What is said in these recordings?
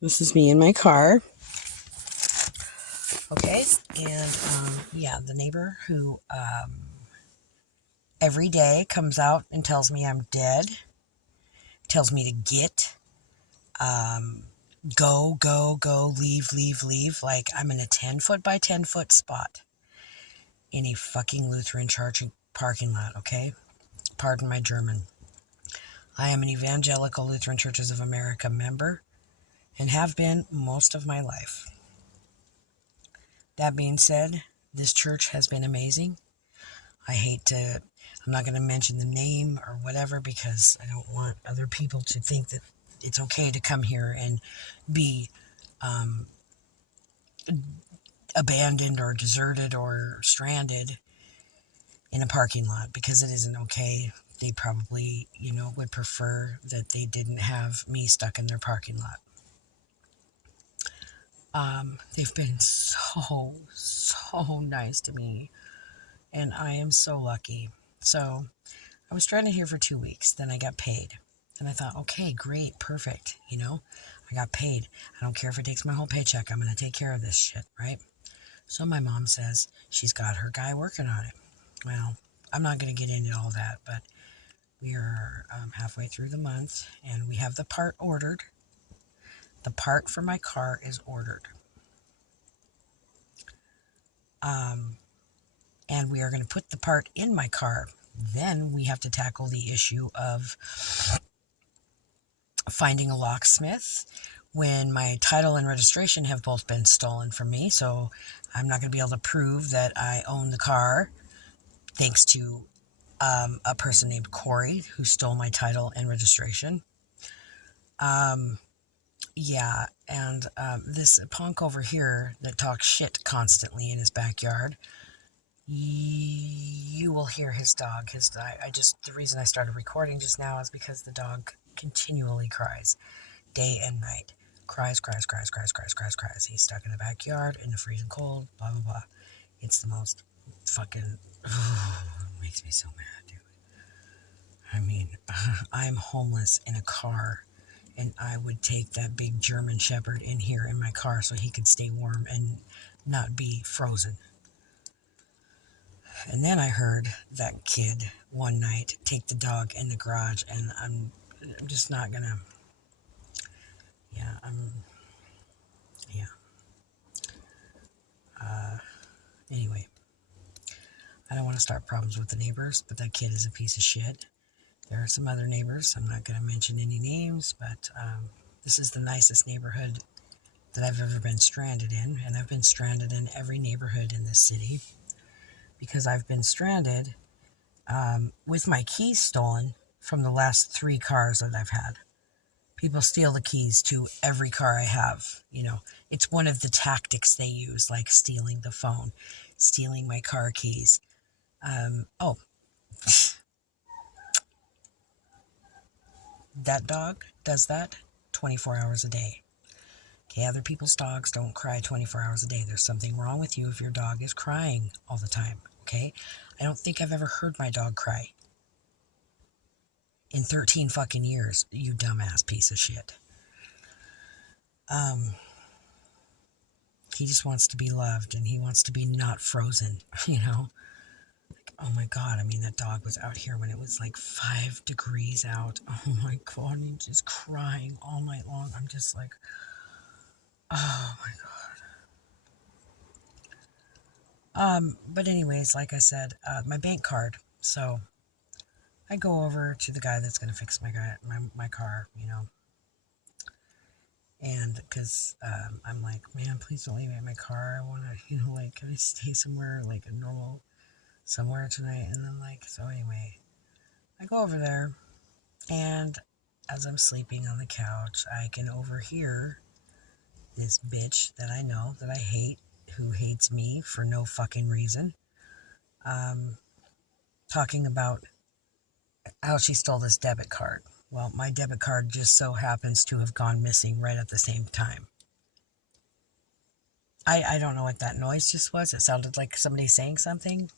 This is me in my car. Okay, and yeah, the neighbor who every day comes out and tells me I'm dead, tells me to get, um, go, go, go, leave, leave, leave, like I'm in a 10-foot by 10-foot spot in a fucking Lutheran church parking lot, okay? Pardon my German. I am an Evangelical Lutheran Churches of America member and have been most of my life. That being said, this church has been amazing. I'm not going to mention the name or whatever because I don't want other people to think that it's okay to come here and be um, abandoned or deserted or stranded in a parking lot because it isn't okay. They probably, would prefer that they didn't have me stuck in their parking lot. They've been so nice to me, and I am so lucky. So I was stranded here for 2 weeks. Then I got paid. And I thought, okay, great, perfect. I got paid. I don't care if it takes my whole paycheck. I'm going to take care of this shit, right? So my mom says she's got her guy working on it. Well, I'm not going to get into all that, but we are halfway through the month and we have the part ordered. The part for my car is ordered. Um, and we are going to put the part in my car. Then we have to tackle the issue of finding a locksmith when my title and registration have both been stolen from me. So I'm not going to be able to prove that I own the car thanks to a person named Corey who stole my title and registration. Um, yeah, and this punk over here that talks shit constantly in his backyard. You will hear his dog. The reason I started recording just now is because the dog continually cries day and night. Cries, cries, cries, cries, cries, cries, cries. He's stuck in the backyard in the freezing cold, blah, blah, blah. It's the most fucking. It makes me so mad, dude. I mean, I'm homeless in a car, and I would take that big German Shepherd in here in my car so he could stay warm and not be frozen. And then I heard that kid one night take the dog in the garage, and I'm just not gonna. Yeah, yeah. Anyway, I don't want to start problems with the neighbors, but that kid is a piece of shit. There are some other neighbors. I'm not going to mention any names, but this is the nicest neighborhood that I've ever been stranded in. And I've been stranded in every neighborhood in this city because I've been stranded with my keys stolen from the last 3 cars that I've had. People steal the keys to every car I have. It's one of the tactics they use, like stealing the phone, stealing my car keys. Oh, that dog does that 24 hours a day. Okay, other people's dogs don't cry 24 hours a day. There's something wrong with you if your dog is crying all the time, okay? I don't think I've ever heard my dog cry in 13 fucking years, you dumbass piece of shit. Um, he just wants to be loved and he wants to be not frozen, you know? Oh my God, I mean, that dog was out here when it was like 5 degrees out. Oh my God, he's just crying all night long. I'm just like, oh my God. But anyways, like I said, my bank card. So I go over to the guy that's gonna fix my car, and because I'm like, man, please don't leave me in my car. I want to, like, can I stay somewhere like a normal somewhere tonight? And then so anyway, I go over there, and as I'm sleeping on the couch, I can overhear this bitch that I know that I hate, who hates me for no fucking reason, um, talking about how she stole this debit card. Well, my debit card just so happens to have gone missing right at the same time. I don't know what that noise just was. It sounded like somebody saying something.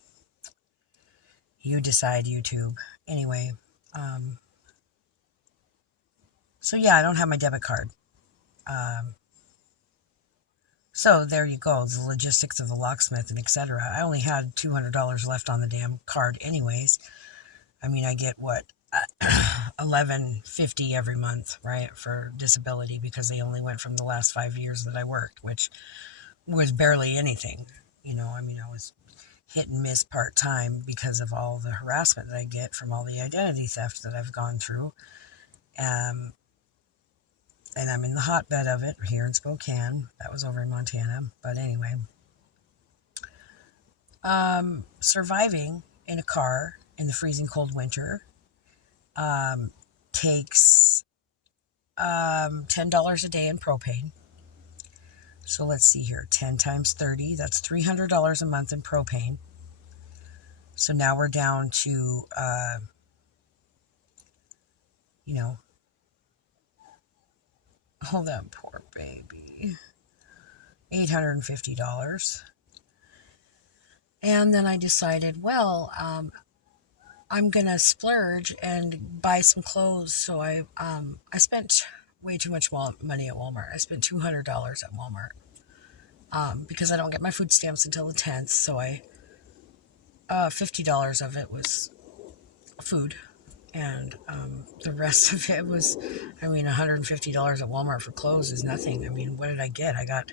You decide, YouTube. Anyway, so yeah, I don't have my debit card. So there you go, the logistics of the locksmith and etc. I only had $200 left on the damn card anyways. I mean, I get what, $11.50 every month, right, for disability, because they only went from the last 5 years that I worked, which was barely anything. I mean, I was hit and miss part time because of all the harassment that I get from all the identity theft that I've gone through. Um, and I'm in the hotbed of it here in Spokane. That was over in Montana. But anyway, surviving in a car in the freezing cold winter takes $10 a day in propane. So let's see here, 10 times 30, that's $300 a month in propane. So now we're down to, oh, that poor baby, $850. And then I decided, well, I'm gonna splurge and buy some clothes. So I spent way too much money at Walmart. I spent $200 at Walmart because I don't get my food stamps until the 10th. So $50 of it was food, and the rest of it was, I mean, $150 at Walmart for clothes is nothing. I mean, what did I get? I got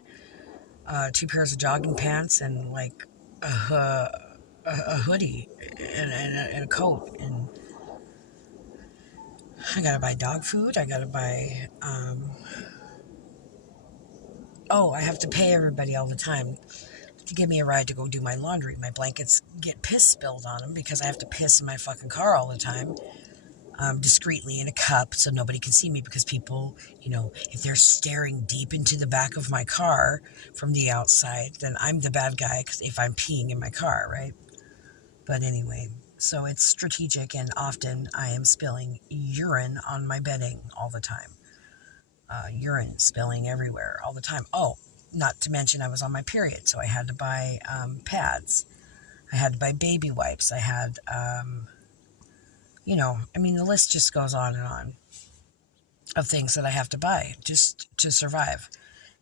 2 pairs of jogging pants and like a hoodie and a coat, and I gotta buy dog food. I gotta buy. I have to pay everybody all the time to give me a ride to go do my laundry. My blankets get piss spilled on them because I have to piss in my fucking car all the time. Discreetly in a cup so nobody can see me, because people, if they're staring deep into the back of my car from the outside, then I'm the bad guy if I'm peeing in my car, right? But anyway, so it's strategic, and often I am spilling urine on my bedding all the time. Urine spilling everywhere all the time. Oh, not to mention I was on my period, so I had to buy pads. I had to buy baby wipes. I had, I mean, the list just goes on and on of things that I have to buy just to survive.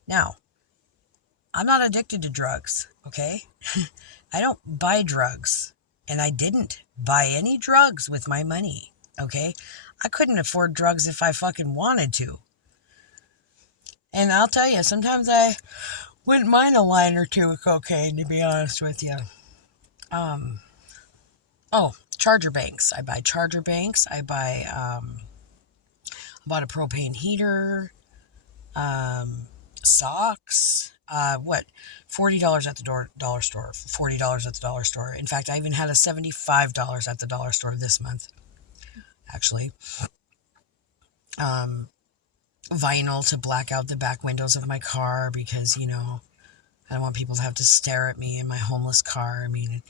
Now, I'm not addicted to drugs, okay? I don't buy drugs, and I didn't buy any drugs with my money, okay? I couldn't afford drugs if I fucking wanted to. And I'll tell you, sometimes I wouldn't mind a line or two of cocaine, to be honest with you. Charger banks. I buy charger banks. I bought a propane heater, socks. $40 at the dollar store. $40 at the dollar store. In fact, I even had a $75 at the dollar store this month, actually. Vinyl to black out the back windows of my car because, I don't want people to have to stare at me in my homeless car. I mean,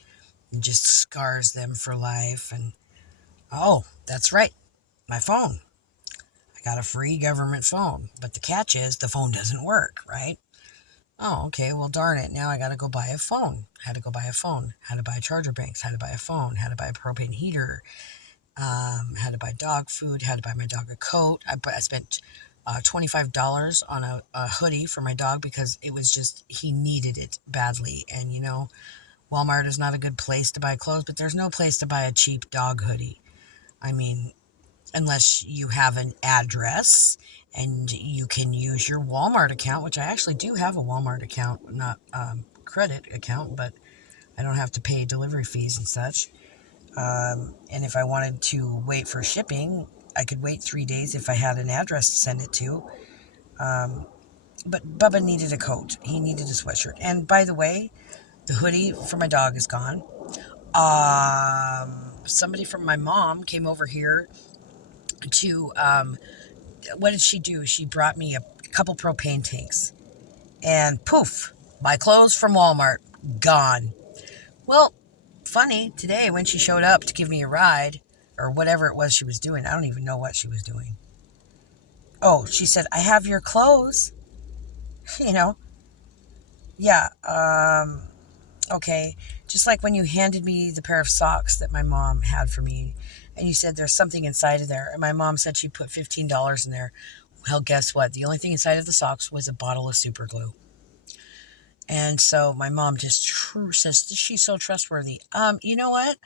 it just scars them for life. And, oh, that's right, my phone. I got a free government phone, but the catch is the phone doesn't work, right? Oh, okay, well, darn it. Now I got to go buy a phone. Had to go buy a phone. Had to buy charger banks. Had to buy a phone. Had to buy a propane heater. Had to buy dog food. Had to buy my dog a coat. I spent $25 on a hoodie for my dog because it was just, he needed it badly. And, Walmart is not a good place to buy clothes, but there's no place to buy a cheap dog hoodie. I mean, unless you have an address and you can use your Walmart account, which I actually do have a Walmart account, not credit account, but I don't have to pay delivery fees and such. And if I wanted to wait for shipping, I could wait 3 days if I had an address to send it to. But Bubba needed a coat. He needed a sweatshirt. And by the way, the hoodie for my dog is gone. Somebody from my mom came over here to, what did she do? She brought me a couple propane tanks. And poof, my clothes from Walmart, gone. Well, funny, today when she showed up to give me a ride, or whatever it was she was doing, I don't even know what she was doing. Oh, she said, I have your clothes. Yeah, okay. Just like when you handed me the pair of socks that my mom had for me, and you said there's something inside of there, and my mom said she put $15 in there. Well, guess what? The only thing inside of the socks was a bottle of super glue. And so my mom just says she's so trustworthy. You know what?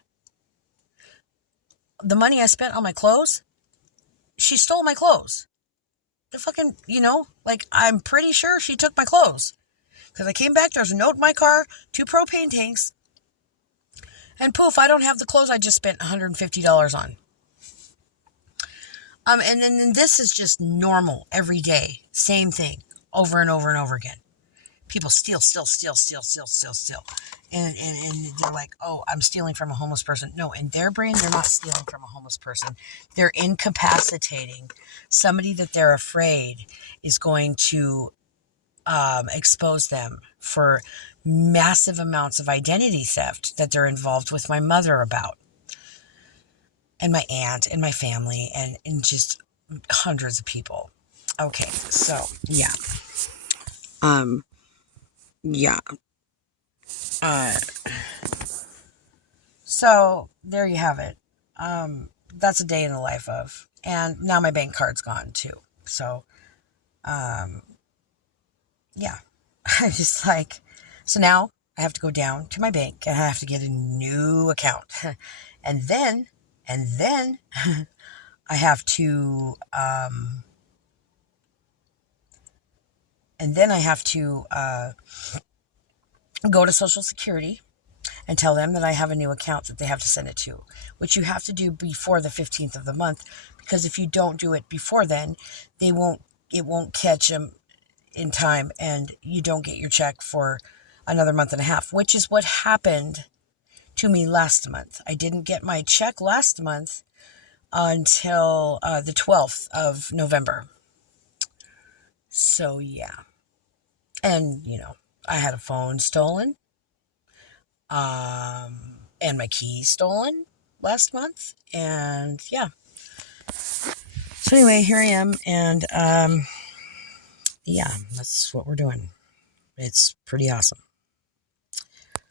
The money I spent on my clothes, she stole my clothes. The fucking, like, I'm pretty sure she took my clothes. Because I came back, there's a note in my car, 2 propane tanks, and poof, I don't have the clothes I just spent $150 on. And then this is just normal, every day, same thing, over and over and over again. People steal. And they're like, oh, I'm stealing from a homeless person. No, in their brain, they're not stealing from a homeless person. They're incapacitating somebody that they're afraid is going to expose them for massive amounts of identity theft that they're involved with my mother about. And my aunt and my family and just hundreds of people. Okay, so yeah. Yeah. So there you have it. That's a day in the life of. And now my bank card's gone too. So, yeah. I'm just like, so now I have to go down to my bank and I have to get a new account. and then I have to, go to Social Security and tell them that I have a new account that they have to send it to, which you have to do before the 15th of the month, because if you don't do it before then, it won't catch them in time and you don't get your check for another month and a half, which is what happened to me last month. I didn't get my check last month until the 12th of November. So yeah. And, I had a phone stolen. And my keys stolen last month. And yeah. So anyway, here I am. And yeah, that's what we're doing. It's pretty awesome.